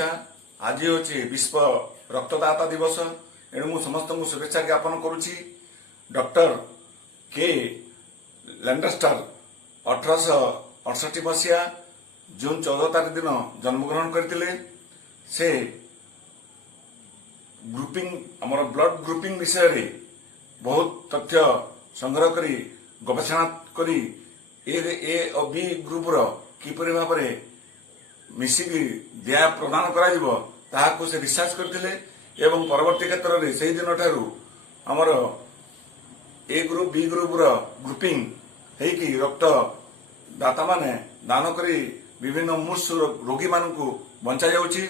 आज हूँ विश्व रक्तदाता दिवस। एणु मु समस्त शुभेच्छा ज्ञापन करुच्ची। डॉक्टर के लैंडस्टर 1868 मसीहा जून 14 तारीख दिन जन्मग्रहण करते। से ग्रुपिंग आमर ब्लड ग्रुपिंग विषय रे बहुत तथ्य संग्रह करी गवेषणा करी ए और बी ग्रुप रो किपरि भाव में मिसिकी दिया प्रदान करा से रिसर्च करते एवं परवर्ती क्षेत्र में से दिन ठारू आमर ए ग्रुप बी ग्रुप रो ग्रुपिंग होगी रक्त दाता माने दान करी विभिन्न मूर्छ रोगी मानू बंचा जाउछि।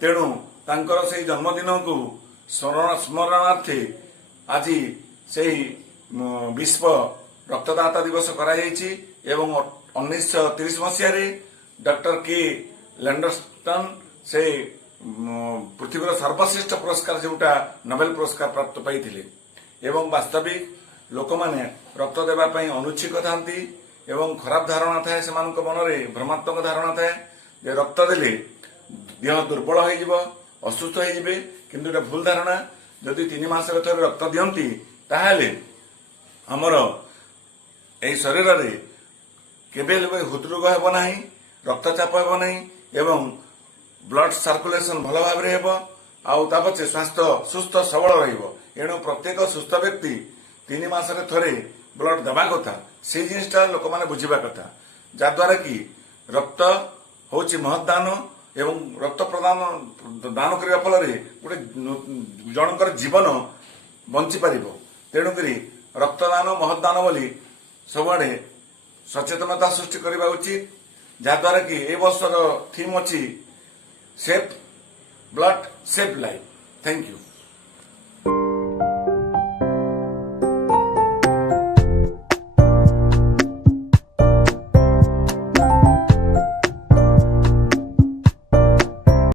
तेणु तांकर से जन्मदिन को स्मरणार्थे आज से विश्व रक्तदाता दिवस कराଯାଇଛି। एवं 1930 मसीह डॉक्टर के लैंडस्टन से पृथ्वीर सर्वश्रेष्ठ पुरस्कार जोटा नोबेल पुरस्कार प्राप्त पाई। एवं वास्तविक लोक माने रक्त देवाई अनुच्छिक था एवं खराब धारणा थाए से मन में भ्रमात्मक धारणा थाए जे रक्त देले देह दुर्बल हो असुस्थ हो किंतु एटा भूल धारणा। जदि 3 मास थे रक्त दियंती ताहले हमर ए शरीर रे केबे हृदरोग हेब नाही, रक्तचाप हेब नाही एवं ब्लड सर्कुलेशन भल भाव में हेब आ पछे स्वास्थ्य सुस्थ सबल रहिबो। एणु प्रत्येक सुस्थ व्यक्ति 3 मास थे ब्लड देवा कथा से जिनटा लोक मैंने बुझा कथा जद्वारा कि रक्त हूँ महदान एवं रक्त प्रदान दान करने फल गोटे जनकर जीवन बंची पार। तेणुक रक्तदान महदान बोली सबुआड़े सचेतनता सृष्टि करने उचित जहाद्वारा कि ए वर्षर थीम अच्छी safe blood safe life. Thank you.